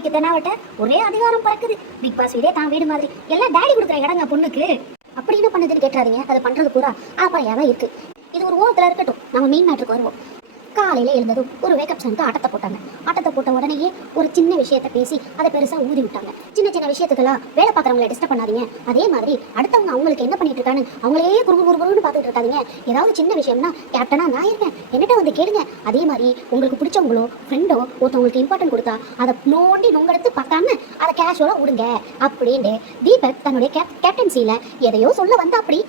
ராணிக்கு தென்னாவட்ட ஒரே அதிகாரம் பறக்குது. பிக் பாஸ் வீடே தான் வீடு மாதிரி. எல்லாம் டேடி கொடுக்குற இடங்க பொண்ணுக்கு. அப்படி என்ன பண்ணுதுன்னு கேட்டுறாதீங்க. அதை பண்றது பூரா ஆப்பாயா இருக்கு. இது ஒரு ஓரத்தில் இருக்கட்டும். நம்ம மெயின் மேட்ருக்கு வருவோம். காலையில எழுந்ததும் ஒரு வேக்கப் சாங்க்கு ஆட்டத்தை போட்டாங்க. ஆட்டத்தை போட்ட உடனேயே ஒரு சின்ன விஷயத்த பேசி அதை பெருசாக ஊதி விட்டாங்க. சின்ன சின்ன விஷயத்துக்கெல்லாம் வேலை பார்க்குறவங்கள டிஸ்டர்ப் பண்ணாதீங்க. அதே மாதிரி அடுத்தவங்க அவங்களுக்கு என்ன பண்ணிட்டு இருக்கான்னு அவங்களே குறு குறு பார்த்துட்டு இருக்காதீங்க. ஏதாவது சின்ன விஷயம்னா கேப்டனா நான் இருக்கேன். என்னட்ட வந்து கேளுங்க. அதே மாதிரி உங்களுக்கு பிடிச்சவங்களோ ஃப்ரெண்டோ ஒருத்தவங்களுக்கு இம்பார்ட்டன்ட் கொடுத்தா அதை நோண்டி நொங்கெடுத்து பார்க்காம அதை கேஷுவலாக விடுங்க அப்படின்ட்டு தீபக் தன்னுடைய கேப் கேப்டன்சியில எதையோ சொல்ல வந்தா அப்படி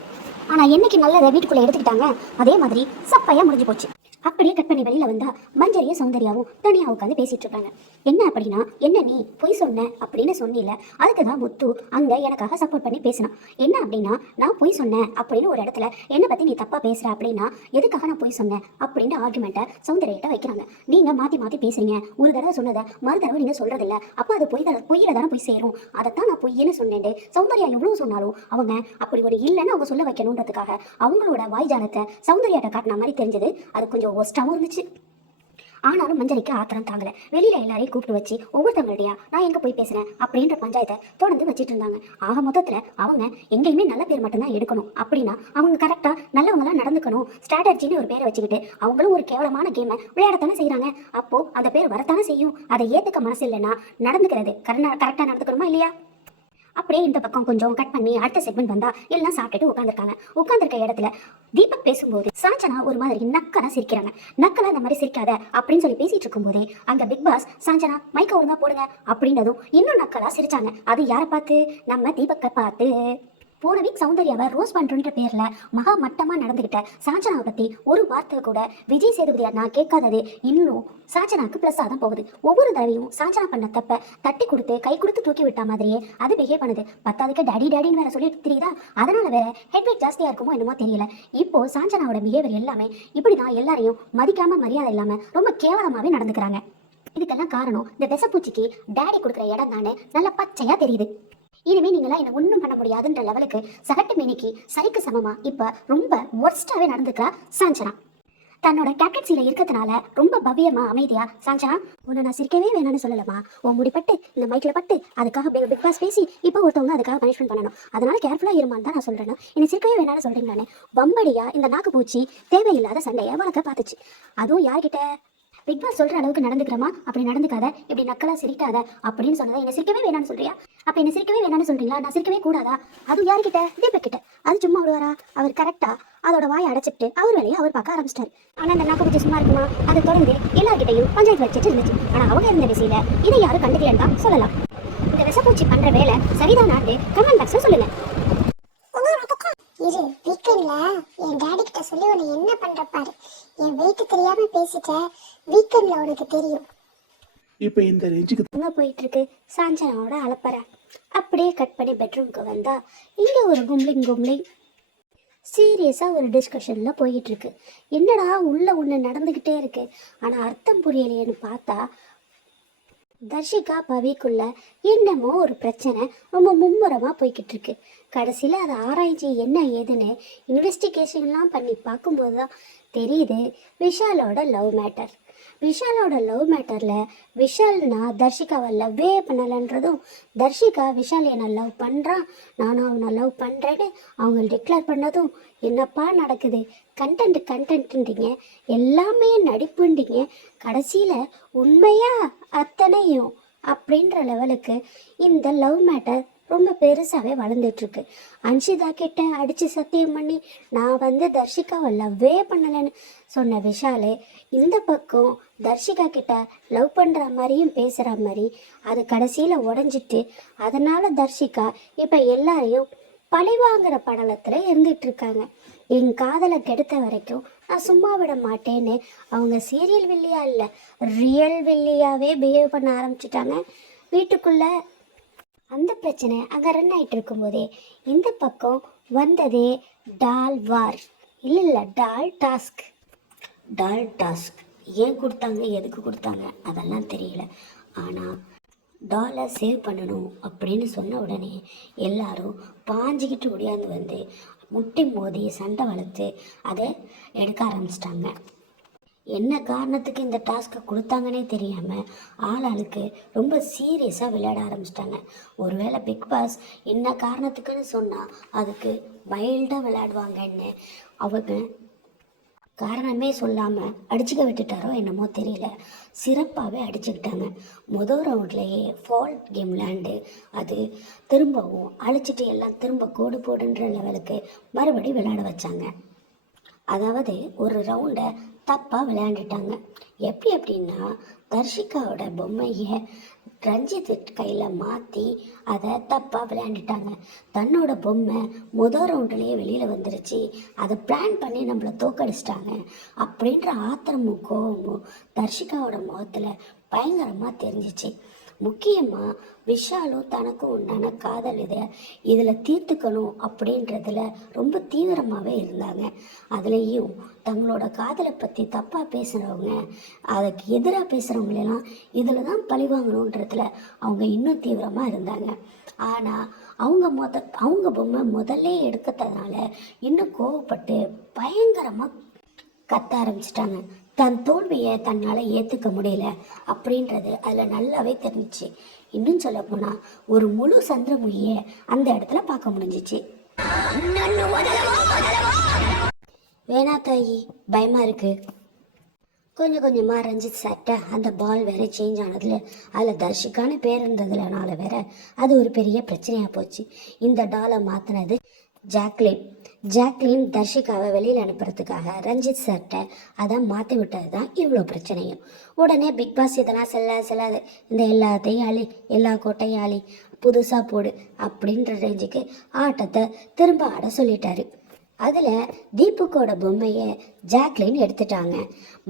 ஆனா என்னைக்கு நல்லதை வீட்டுக்குள்ளே எடுத்துக்கிட்டாங்க? அதே மாதிரி சப்பையா முடிஞ்சு போச்சு. அப்படியே கட் பண்ணி வெளியில வந்தா மஞ்சரியும் சௌந்தர்யாவும் தனியா உட்காந்து பேசிட்டு இருக்காங்க. என்ன அப்படின்னா என்ன நீ பொய் சொன்ன அப்படின்னு சொன்னில அதுக்கு தான் முத்து அங்க எனக்காக சப்போர்ட் பண்ணி பேசினான். என்ன அப்படின்னா நான் பொய் சொன்னேன் அப்படின்னு ஒரு இடத்துல என்ன பத்தி நீ தப்பா பேசுற அப்படின்னா எதுக்காக நான் பொய் சொன்னேன் அப்படின்னு ஆர்குமெண்ட்டை சௌந்தர்யிட்ட வைக்கிறாங்க. நீங்க மாத்தி மாத்தி பேசுறீங்க. ஒரு தடவை சொன்னதை மறு தடவை நீங்க சொல்றது இல்ல அப்ப அது பொய் தான் பொய்யில தானே போய் சேரும். அதைத்தான் நான் பொய்யன்னு சொன்னேன் சௌந்தர்யா எவ்வளவு சொன்னாலும் அவங்க அப்படி ஒரு இல்லைன்னு அவங்க சொல்ல வைக்கணுன்றதுக்காக அவங்களோட வாய்ஜாலத்தை சௌந்தர்யாட்ட காட்டின மாதிரி தெரிஞ்சது. அது கொஞ்சம் ஒஸ்டாகவும் இருந்துச்சு. ஆனாலும் மஞ்சரிக்கு ஆத்திரம் தாங்கல. வெளியில எல்லாரையும் கூப்பிட்டு வச்சு ஒவ்வொருத்தவங்கள்டையா நான் எங்க போய் பேசுறேன்? அப்படின்ற பஞ்சாயத்தை தொடர்ந்து வச்சிட்டு இருந்தாங்க. ஆக மொத்தத்துல அவங்க எங்கேயுமே நல்ல பேர் மட்டும்தான் எடுக்கணும். அப்படின்னா அவங்க கரெக்டா நல்லவங்களா நடந்துக்கணும். ஸ்ட்ராட்டர்ஜின்னு ஒரு பேரை வச்சுக்கிட்டு அவங்களும் ஒரு கேவலமான கேமை விளையாடத்தானே செய்கிறாங்க அப்போ அந்த பேர் வரத்தானே செய்யும். அதை ஏத்துக்க மனசு இல்லைன்னா நடந்துக்கிறது கரெக்டாக கரெக்டா நடந்துக்கணுமா இல்லையா? அப்படியே இந்த பக்கம் கொஞ்சம் கட் பண்ணி அடுத்த செக்மெண்ட் வந்தா எல்லாம் சாப்பிட்டுட்டு உட்காந்துருக்காங்க உட்காந்துருக்க இடத்துல தீபக் பேசும்போது சாஞ்சனா ஒரு மாதிரி நக்கலா சிரிக்கிறாங்க. நக்கலா இந்த மாதிரி சிரிக்காத அப்படின்னு சொல்லி பேசிட்டு இருக்கும்போதே அங்க பிக் பாஸ் சாஞ்சனா மைக்க ஒழுங்கா போடுங்க அப்படின்றதும் இன்னும் நக்கலா சிரிச்சாங்க. அது யாரை பார்த்து? நம்ம தீபக்கை பார்த்து. போன வீக் சௌந்தர்யாவை ரோஸ் பண்றன்ற பேர்ல மகா மட்டமா நடந்துக்கிட்ட சாஞ்சனாவை பற்றி ஒரு வார்த்தை கூட விஜய் சேதுபதி அண்ணா கேட்காதது. இன்னும் சாஞ்சனாவுக்கு ப்ளஸ்ஸாக தான் போகுது. ஒவ்வொரு தடவையும் சாஞ்சனா பண்ண தப்ப தட்டி கொடுத்து கை கொடுத்து தூக்கி விட்ட மாதிரியே அது பிஹேவ் பண்ணுது. பத்தாவதுக்கு டாடி டேடின்னு வேற சொல்லிட்டு தெரியுதா? அதனால வேற ஹெட்வேக் ஜாஸ்தியாக இருக்குமோ என்னமோ தெரியல. இப்போ சாஞ்சனாவோட பிஹேவியர் எல்லாமே இப்படி தான் எல்லாரையும் மதிக்காம மரியாதை இல்லாமல் ரொம்ப கேவலமாகவே நடந்துக்கிறாங்க. இதுக்கெல்லாம் காரணம் இந்த விசப்பூச்சிக்கு டேடி கொடுக்குற இடம் தானே நல்லா பச்சையாக தெரியுது. இனிமே நீங்களா என்ன ஒன்றும் பண்ண முடியாதுன்ற லெவலுக்கு சகட்டு மினிக்கு சரிக்கு சமமா இப்ப ரொம்ப ஒர்ஸ்டாவே நடந்துக்கிறா சாஞ்சனா. தன்னோட கேப்டன்சில இருக்கிறதுனால ரொம்ப பவ்யமா அமைதியா சாஞ்சனா உன்னை நான் சிரிக்கவே வேணாம்னு சொல்லலமா உன் முடிப்பட்டு இந்த மைக்ல பட்டு அதுக்காக பிக் பிக் பாஸ் பேசி இப்போ ஒருத்தவங்க அதுக்காக பனிஷ்மெண்ட் பண்ணணும். அதனால கேர்ஃபுல்லா இருமான்னு தான் நான் சொல்றேன். என்னை சிரிக்கவே வேணாம்னு சொல்றீங்களானே பம்படியா இந்த நாக்கு பூச்சி தேவையில்லாத சண்டையை வளர்க்க பார்த்துச்சு. அதுவும் யார்கிட்ட? பிக் பாஸ் சொல்ற அளவுக்கு நடந்துக்கிறமா? அப்படி நடந்துக்காத. இப்படி நக்கலா சிரிக்காத. அப்படின்னு சொன்னதை என்ன சிரிக்கவே வேணாம்னு சொல்றியா? அப்ப என்ன சிரிக்கவே வேணாம்னு சொல்றீங்களா? நான் சிரிக்கவே கூடாதா? அது யாருக்கிட்ட தீபக் கிட்ட அது சும்மா விடுவாரா? அவர் கரெக்டா அதோட வாயை அடைச்சிட்டு அவர் வேலையை அவர் பார்க்க ஆரம்பிச்சிட்டாரு. ஆனா அந்த நாக்க பூச்சி சும்மா இருக்குமா? அதை தொடர்ந்து எல்லார்கிட்டையும் பஞ்சாயத்து வச்சுட்டு இருந்துச்சு ஆனா அவங்க இருந்த திசையில இதை யாரும் கண்டுக்கலன்னு தான் சொல்லலாம். இந்த விஷப்பூச்சி பண்ற வேலை சரிதானான்னு கமெண்ட் பாக்ஸ்ல சொல்லுங்க. இரு வீக்கெண்ட்ல என் டாடி கிட்ட சொல்லி உன்னை என்ன பண்ற பாரு. என் வெயிட் தெரியாம பேசிட்ட வீக்கெண்ட்ல உனக்கு தெரியும். இப்போ இந்த ரேஞ்சுக்கு எங்க போயிட்டு இருக்கு சாஞ்சனாவோட அலப்பற. அப்படியே கட் பண்ணி பெட்ரூம்க்கு வந்தா இங்க ஒரு கும்ளிங் கும்ளிங் சீரியஸா ஒரு டிஸ்கஷன்ல போயிட்டு இருக்கு என்னடா உள்ள ஒண்ணு நடந்துகிட்டே இருக்கு? ஆனா அர்த்தம் புரியலையேன்னு பார்த்தா தர்ஷிகா பவிக்குள்ள என்னமோ ஒரு பிரச்சனை ரொம்ப மும்முரமாக போய்கிட்டு இருக்கு கடைசியில் அதை ஆராய்ச்சி என்ன ஏதுன்னு இன்வெஸ்டிகேஷன்லாம் பண்ணி பார்க்கும்போது தான் தெரியுது விஷாலோட லவ் மேட்டர் விஷாலோட லவ் மேட்டரில் விஷால் நான் தர்ஷிகாவை லவ்வே பண்ணலைன்றதும் தர்ஷிகா விஷால் என்னை லவ் பண்ணுறான் நானும் அவனை லவ் பண்ணுறேன்னு அவங்க டிக்ளேர் பண்ணதும் என்னப்பா நடக்குது? கண்டென்ட் கண்டென்ட்டுன்றீங்க எல்லாமே நடிப்புன்றீங்க. கடைசியில் உண்மையாக அத்தனையும் அப்படின்ற லெவலுக்கு இந்த லவ் மேட்டர் ரொம்ப பெருசாகவே வளர்ந்துட்டுருக்கு. அன்ஷிதா கிட்ட அடித்து சத்தியம் பண்ணி நான் வந்து தர்ஷிகாவை லவ்வே பண்ணலைன்னு சொன்ன விஷாலே இந்த பக்கம் தர்ஷிகா கிட்ட லவ் பண்ணுற மாதிரியும் பேசுகிற மாதிரி அது கடைசியில் உடஞ்சிட்டு அதனால் தர்ஷிகா இப்போ எல்லாரையும் பழிவாங்கிற படலத்தில் இருந்துட்டு இருக்காங்க என் காதலை கெடுத்த வரைக்கும் நான் சும்மா விட மாட்டேன்னு அவங்க சீரியல் வில்லியா இல்லை ரியல் வில்லியாவே பிஹேவ் பண்ண ஆரம்பிச்சிட்டாங்க. வீட்டுக்குள்ளே அந்த பிரச்சனை அங்கே ரன் ஆகிட்டு இருக்கும்போதே இந்த பக்கம் வந்ததே டால் வார். இல்லை இல்லை டால் டாஸ்க். டால் டாஸ்க். ஏன் கொடுத்தாங்க எதுக்கு கொடுத்தாங்க அதெல்லாம் தெரியல. ஆனால் டாலை சேவ் பண்ணணும் அப்படின்னு சொன்ன உடனே எல்லாரும் பாஞ்சிக்கிட்டு ஒடியாந்து வந்து முட்டி மோதி சண்டை வளர்த்து அதை எடுக்க ஆரம்பிச்சிட்டாங்க. என்ன காரணத்துக்கு இந்த டாஸ்க்கை கொடுத்தாங்கன்னே தெரியாமல் ஆளாளுக்கு ரொம்ப சீரியஸாக விளையாட ஆரம்பிச்சிட்டாங்க. ஒருவேளை பிக் பாஸ் என்ன காரணத்துக்குன்னு சொன்னால் அதுக்கு மைல்டாக விளையாடுவாங்கன்னு அவங்க காரணமே சொல்லாமல் அடிச்சுக்க விட்டுட்டாரோ என்னமோ தெரியல. சிறப்பாகவே அடிச்சுக்கிட்டாங்க. முதல் ரவுண்ட்லேயே ஃபால் கேம் விளையாண்டு அது திரும்பவும் அழிச்சிட்டு எல்லாம் திரும்ப கோடு போடுன்ற லெவலுக்கு மறுபடி விளையாட வச்சாங்க. அதாவது ஒரு ரவுண்டை தப்பாக விளையாண்டுட்டாங்க. எப்படி அப்படின்னா தர்ஷிகாவோட பொம்மையை ரஞ்சித் கையில் மாற்றி அதை தப்பாக விளையாண்டுட்டாங்க. தன்னோட பொம்மை முதல் ரவுண்ட்லேயே வெளியில் வந்துருச்சு. அதை பிளான் பண்ணி நம்மளை தோக்கடிச்சிட்டாங்க. அப்படின்ற ஆத்திரமும் கோவமும் தர்ஷிகாவோட முகத்தில் பயங்கரமாக தெரிஞ்சிச்சு. முக்கியமாக விஷாலும் தனக்கும் உண்டான காதல் இதை இதில் தீர்த்துக்கணும் அப்படின்றதுல ரொம்ப தீவிரமாகவே இருந்தாங்க. அதுலேயும் தங்களோட காதலை பற்றி தப்பாக பேசுகிறவங்க அதுக்கு எதிராக பேசுகிறவங்களெல்லாம் இதில் தான் பழி வாங்கணுன்றதுல அவங்க இன்னும் தீவிரமாக இருந்தாங்க. ஆனால் அவங்க மொத அவங்க பொம்மை முதல்ல எடுக்கிறதுனால இன்னும் கோவப்பட்டு பயங்கரமாக கத்த ஆரம்பிச்சிட்டாங்க. தன் தோல்வியை தன்னால் ஏற்றுக்க முடியல அப்படின்றது அதில் நல்லாவே தெரிஞ்சிச்சு. இன்னும் சொல்ல போனால் ஒரு முழு சந்திரமுகியை அந்த இடத்துல பார்க்க முடிஞ்சிச்சு. வேணா தாயி பயமாக இருக்கு. கொஞ்சம் கொஞ்சமாக ரஞ்சித் சார்ட்ட அந்த பால் வேற சேஞ்ச் ஆனதுல அதில் தர்ஷிக்கான பேர் இருந்ததுலனால வேற அது ஒரு பெரிய பிரச்சனையாக போச்சு. இந்த டாலை மாற்றினது ஜாக்லின். ஜாக்லின் தர்ஷிகாவை வெளியில் அனுப்புறதுக்காக ரஞ்சித் சார்கிட்ட அதை மாற்றி விட்டது தான் இவ்வளோ பிரச்சனையும். உடனே பிக் பாஸ் இதெல்லாம் செல்ல செல்லாது. இந்த எல்லாத்தையும் அழி எல்லா கோட்டையும் அழி புதுசாக போடு அப்படின்ற ரேஞ்சுக்கு ஆட்டத்தை திரும்ப ஆட சொல்லிட்டாரு. அதில் தீபுக்கோட பொம்மையை ஜாக்லின் எடுத்துட்டாங்க.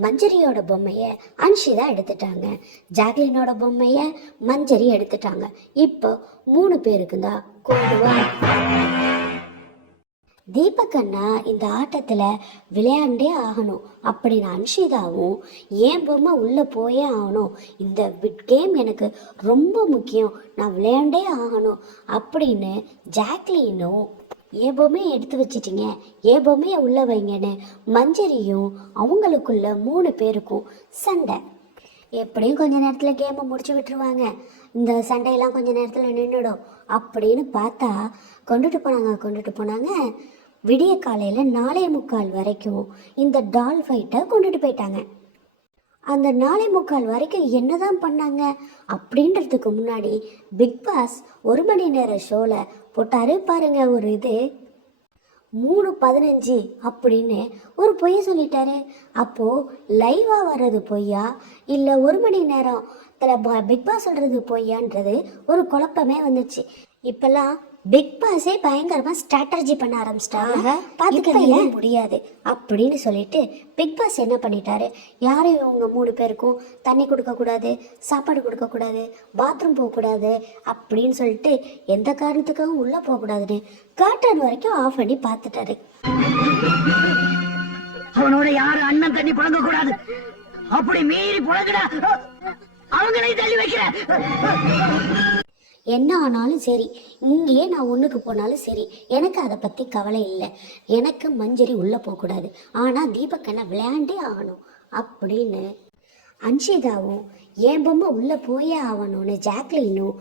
மஞ்சரியோட பொம்மையை அன்ஷிதா எடுத்துட்டாங்க. ஜாக்லினோட பொம்மையை மஞ்சரி எடுத்துட்டாங்க. இப்போ மூணு பேருக்கு தான் கோடுவா தீபக் அண்ணா இந்த ஆட்டத்தில் விளையாண்டே ஆகணும். அப்படின்னு அன்ஷிதாவும் ஏன் பொம்மை உள்ளே போயே ஆகணும்? இந்த கேம் எனக்கு ரொம்ப முக்கியம். நான் விளையாண்டே ஆகணும். அப்படின்னு ஜாக்லினும் ஏ பொம்மையை எடுத்து வச்சிட்டீங்க? ஏ பொம்மையை உள்ளே வைங்கன்னு. மஞ்சரியும் அவங்களுக்குள்ள மூணு பேருக்கும் சண்டை. எப்படியும் கொஞ்ச நேரத்தில் கேமை முடிச்சு விட்டுருவாங்க. இந்த சண்டையெல்லாம் கொஞ்ச நேரத்தில் நின்றுடும் அப்படின்னு பார்த்தா கொண்டுட்டு போனாங்க கொண்டுட்டு போனாங்க. விடிய காலையில் நாலே முக்கால் வரைக்கும் இந்த டால் ஃபைட்டை கொண்டுட்டு போயிட்டாங்க. அந்த நாளை முக்கால் வரைக்கும் என்னதான் பண்ணாங்க அப்படின்றதுக்கு முன்னாடி பிக் பாஸ் ஒரு மணி நேர ஷோவில் போட்டாரு பாருங்க ஒரு இது. மூணு பதினஞ்சு அப்படின்னு ஒரு பொய்ய சொல்லிட்டாரு. அப்போது லைவாக வர்றது பொய்யா? இல்லை ஒரு மணி நேரம் பிக் பாஸ் சொல்கிறது பொய்யான்றது ஒரு குழப்பமே வந்துச்சு. இப்போல்லாம் பிக் பாஸே பயங்கரமா ஸ்ட்ராட்டஜி பண்ண ஆரம்பிச்சிட்டாங்க. பார்த்துக்கவே முடியாது. அப்படின்னு சொல்லிட்டு பிக் பாஸ் என்ன பண்ணிட்டாரு? யாரும் இவங்க மூணு பேருக்கும் தண்ணி கொடுக்கக்கூடாது சாப்பாடு கொடுக்கக்கூடாது பாத்ரூம் போகக்கூடாது அப்படின்னு சொல்லிட்டு எந்த காரணத்துக்காகவும் உள்ளே போகக்கூடாதுன்னு காட்டன் வரைக்கும் ஆஃப் பண்ணி பார்த்துட்டாரு. அவனோட யாரும் அண்ணன் தண்ணி புழங்க கூடாது? அப்படி மீறி புழங்குடா. அவங்களை தள்ளி வைக்கிற என்ன ஆனாலும் சரி இங்கேயே நான் ஒன்றுக்கு போனாலும் சரி எனக்கு அதை பற்றி கவலை இல்லை. எனக்கு மஞ்சரி உள்ளே போகக்கூடாது. ஆனால் தீபக் அண்ணா விளையாண்டே ஆகணும் அப்படின்னு அன்ஷிதாவும் என் பொம்மை உள்ளே போயே ஆகணும்னு ஜாக்லினும்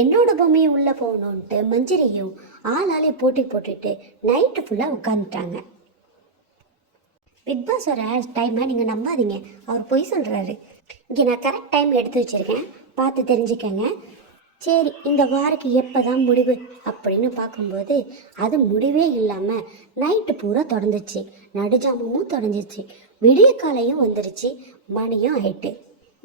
என்னோட பொம்மையும் உள்ளே போகணுன்ட்டு மஞ்சரியும் ஆளாலே போட்டி போட்டுட்டு நைட்டு ஃபுல்லாக உட்காந்துட்டாங்க பிக் பாஸோட டைமை நீங்கள் நம்பாதீங்க. அவர் பொய் சொல்கிறாரு இங்கே நான் கரெக்ட் டைம் எடுத்து வச்சுருக்கேன். பார்த்து தெரிஞ்சுக்கங்க. சரி இந்த வாரக்கு எப்போ தான் முடிவு? அப்படின்னு பார்க்கும்போது அது முடிவே இல்லாமல் நைட்டு பூரா தொடர்ந்துச்சு நடுஜாமமும் தொடர்ந்துச்சு விடிய காலையும் வந்துருச்சு. மணியும் ஆயிட்டு.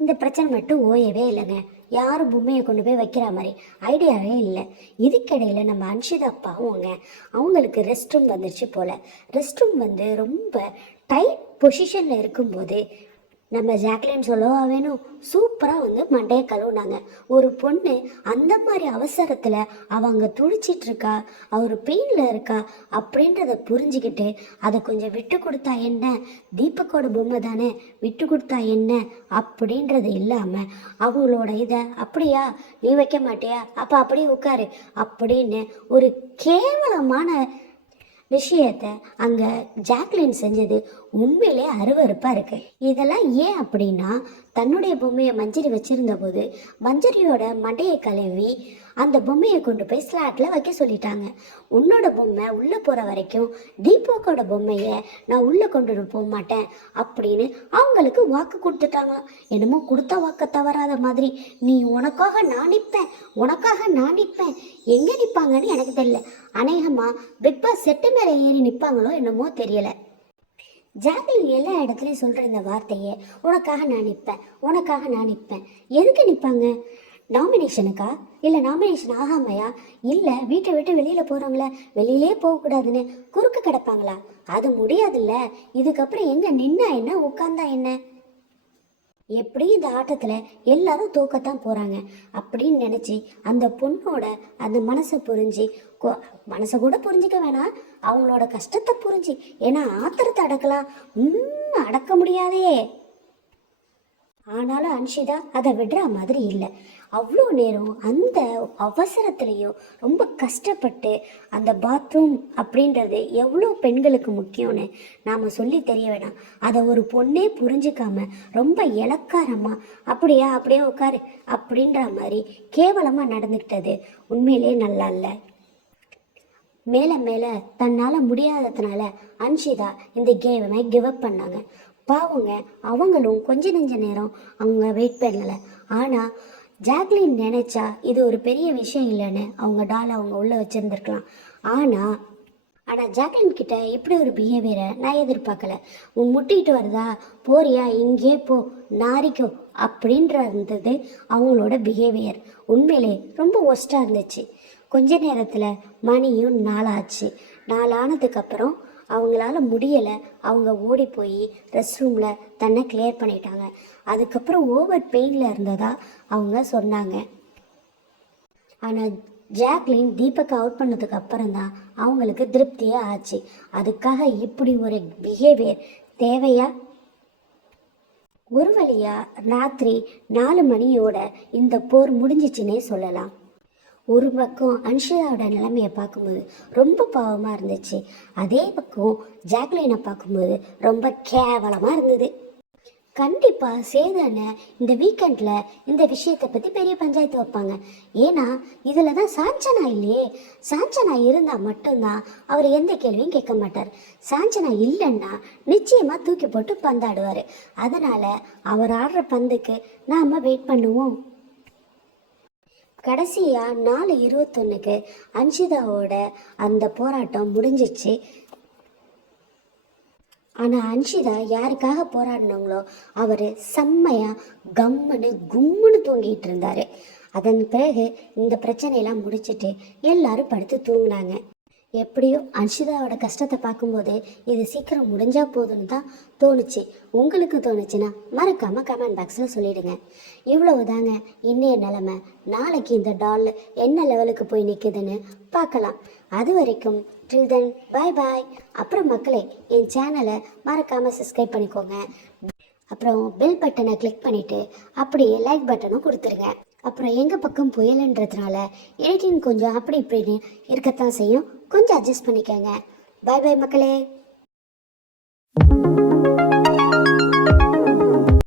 இந்த பிரச்சனை மட்டும் ஓயவே இல்லைங்க. யாரும் பொம்மையை கொண்டு போய் வைக்கிற மாதிரி ஐடியாவே இல்லை. இதுக்கிடையில் நம்ம அன்ஷிதா அப்பாவுங்க அவங்களுக்கு ரெஸ்ட் ரூம் வந்துருச்சு போல். ரெஸ்ட் ரூம் வந்து ரொம்ப டைட் பொசிஷனில் இருக்கும்போது நம்ம ஜாக்லின் சொல்லவா வேணும்? சூப்பராக வந்து மண்டையை கழுவுனாங்க. ஒரு பொண்ணு அந்த மாதிரி அவசரத்தில் அவங்க துடிச்சிட்டு இருக்கா அவர் பெயினில் இருக்கா அப்படின்றத புரிஞ்சுக்கிட்டு அதை கொஞ்சம் விட்டு கொடுத்தா என்ன? தீபக்கோட பொம்மை தானே விட்டு கொடுத்தா என்ன? அப்படின்றது இல்லாமல் அவங்களோட இதை அப்படியா? நீ வைக்க மாட்டியா? அப்போ அப்படியே உட்காரு. அப்படின்னு ஒரு கேவலமான விஷயத்த அங்கே ஜாக்லின் செஞ்சது உண்மையிலே அருவருப்பாக இருக்கு. இதெல்லாம் ஏன் அப்படின்னா தன்னுடைய பொம்மையை மஞ்சரி வச்சிருந்த போது மஞ்சரியோட மண்டையை கழுவி அந்த பொம்மையை கொண்டு போய் ஸ்லாட்டில் வைக்க சொல்லிட்டாங்க. உன்னோட பொம்மை உள்ளே போகிற வரைக்கும் தீபக்கோட பொம்மையை நான் உள்ளே கொண்டு போக மாட்டேன் அப்படின்னு அவங்களுக்கு வாக்கு கொடுத்துட்டாங்க. என்னமோ கொடுத்த வாக்க தவறாத மாதிரி நீ உனக்காக நான் நிற்பேன் உனக்காக நான் நிற்பேன். எங்கே நிற்பாங்கன்னு எனக்கு தெரியல. அநேகமாக பிக் பாஸ் செட்டு மேலே ஏறி நிற்பாங்களோ என்னமோ தெரியலை. ஜாக்லின் எல்லா இடத்துலையும் சொல்கிற இந்த வார்த்தையை உனக்காக நான் நிற்பேன் உனக்காக நான் நிற்பேன். எதுக்கு நிற்பாங்க? நாமினேஷனுக்கா இல்லை நாமினேஷன் ஆகாமையா? இல்லை வீட்டை விட்டு வெளியில் போகிறவங்கள வெளியிலே போகக்கூடாதுன்னு குறுக்கு கிடப்பாங்களா? அது முடியாதுல்ல. இதுக்கப்புறம் எங்கே நின்னா என்ன உட்காந்தா என்ன? எப்படி இந்த ஆட்டத்தில் எல்லாரும் தோக்கத்தான் போகிறாங்க அப்படின்னு நினச்சி அந்த பொண்ணோட அந்த மனசை புரிஞ்சு மனசை கூட புரிஞ்சிக்க வேணாம். அவங்களோட கஷ்டத்தை புரிஞ்சு ஏன்னா ஆத்திரத்தை அடக்கலாம். ம் அடக்க முடியாதே. ஆனாலும் அன்ஷிதா அதை விடுற மாதிரி இல்லை. அவ்வளோ நேரம் அந்த அவசரத்துலேயும் ரொம்ப கஷ்டப்பட்டு அந்த பாத்ரூம் அப்படின்றது எவ்வளோ பெண்களுக்கு முக்கியம்னு நாம் சொல்லி தெரிய வேணாம். அதை ஒரு பொண்ணே புரிஞ்சுக்காம ரொம்ப இலக்காரமாக அப்படியா அப்படியே உட்காரு அப்படின்ற மாதிரி கேவலமாக நடந்துக்கிட்டது உண்மையிலே நல்லா இல்லை. மேலே மேலே தன்னால் முடியாததுனால அன்ஷிதா இந்த கேமை கிவ் அப் பண்ணாங்க. பாவங்க அவங்களும் கொஞ்ச நெஞ்ச நேரம் அவங்க வெயிட் பண்ணலை. ஆனால் ஜாக்லின் நினைச்சா இது ஒரு பெரிய விஷயம் இல்லைன்னு அவங்க டால் அவங்க உள்ளே வச்சுருந்துருக்கலாம். ஆனால் ஆனால் ஜாக்லின் கிட்ட இப்படி ஒரு பிஹேவியரை நான் எதிர்பார்க்கல. உன் முட்டிக்கிட்டு வருதா? போறியா? இங்கே போ. நாரிக்கோ அப்படின்ற இருந்தது அவங்களோட பிஹேவியர் உண்மையிலே ரொம்ப ஒஸ்ட்டாக இருந்துச்சு. கொஞ்ச நேரத்தில் மணியும் நாளாச்சு. நாளானதுக்கப்புறம் அவங்களால முடியலை. அவங்க ஓடி போய் ரெஸ்ட் ரூமில் தன்னை கிளியர் பண்ணிட்டாங்க. அதுக்கப்புறம் ஓவர் பெயினில் இருந்ததா அவங்க சொன்னாங்க. ஆனால் ஜாக்லின் தீபக் அவுட் பண்ணதுக்கு அப்புறம் தான் அவங்களுக்கு திருப்தியே ஆச்சு. அதுக்காக இப்படி ஒரு பிஹேவியர் தேவையா? ஒரு வழியாக ராத்திரி நாலு மணியோட இந்த போர் முடிஞ்சிச்சுன்னே சொல்லலாம். ஒரு பக்கம் அன்ஷிதாவோட நிலைமையை பார்க்கும்போது ரொம்ப பாவமாக இருந்துச்சு. அதே பக்கம் ஜாக்லினை பார்க்கும்போது ரொம்ப கேவலமாக இருந்தது. கண்டிப்பாக சேதனை இந்த வீக்கெண்டில் இந்த விஷயத்தை பற்றி பெரிய பஞ்சாயத்து வைப்பாங்க. ஏன்னா இதில் தான் சாஞ்சனா இல்லையே. சாஞ்சனா இருந்தால் மட்டும்தான் அவர் எந்த கேள்வியும் கேட்க மாட்டார். சாஞ்சனா இல்லைன்னா நிச்சயமாக தூக்கி போட்டு பந்தாடுவார். அதனால் அவர் ஆடுற பந்துக்கு நாம் வெயிட் பண்ணுவோம். கடைசியாக நாலு இருபத்தொன்னுக்கு அன்ஷிதாவோட அந்த போராட்டம் முடிஞ்சிச்சு. ஆனால் அன்ஷிதா யாருக்காக போராடினாங்களோ அவர் செம்மையாக கம்முன்னு கும்முன்னு தூங்கிட்டு இருந்தார். அதன் பிறகு இந்த பிரச்சனையெல்லாம் முடிச்சிட்டு எல்லாரும் படுத்து தூங்கினாங்க. எப்படியோ அன்ஷிதாவோட கஷ்டத்தை பார்க்கும்போது இது சீக்கிரம் முடிஞ்சா போதும்னு தான் தோணுச்சு. உங்களுக்கு தோணுச்சுன்னா மறக்காம கமெண்ட் பாக்ஸில் சொல்லிடுங்க. இவ்வளவு தாங்க இன்னைய நிலமை. நாளைக்கு இந்த டால் என்ன லெவலுக்கு போய் நிற்குதுன்னு பார்க்கலாம். அது வரைக்கும் டில் தென் பாய் பாய் அப்புறம் மக்களே என் சேனலை மறக்காம சப்ஸ்கிரைப் பண்ணிக்கோங்க. அப்புறம் பெல் பட்டனை கிளிக் பண்ணிட்டு அப்படியே லைக் பட்டனும் கொடுத்துருங்க. அப்புறம் எங்கள் பக்கம் புயலுன்றதுனால எடிட்டிங் கொஞ்சம் அப்படி இப்படின்னு இருக்கத்தான் செய்யும். கொஞ்சம் அட்ஜஸ்ட் பண்ணிக்கோங்க. பாய் பாய் மக்களே.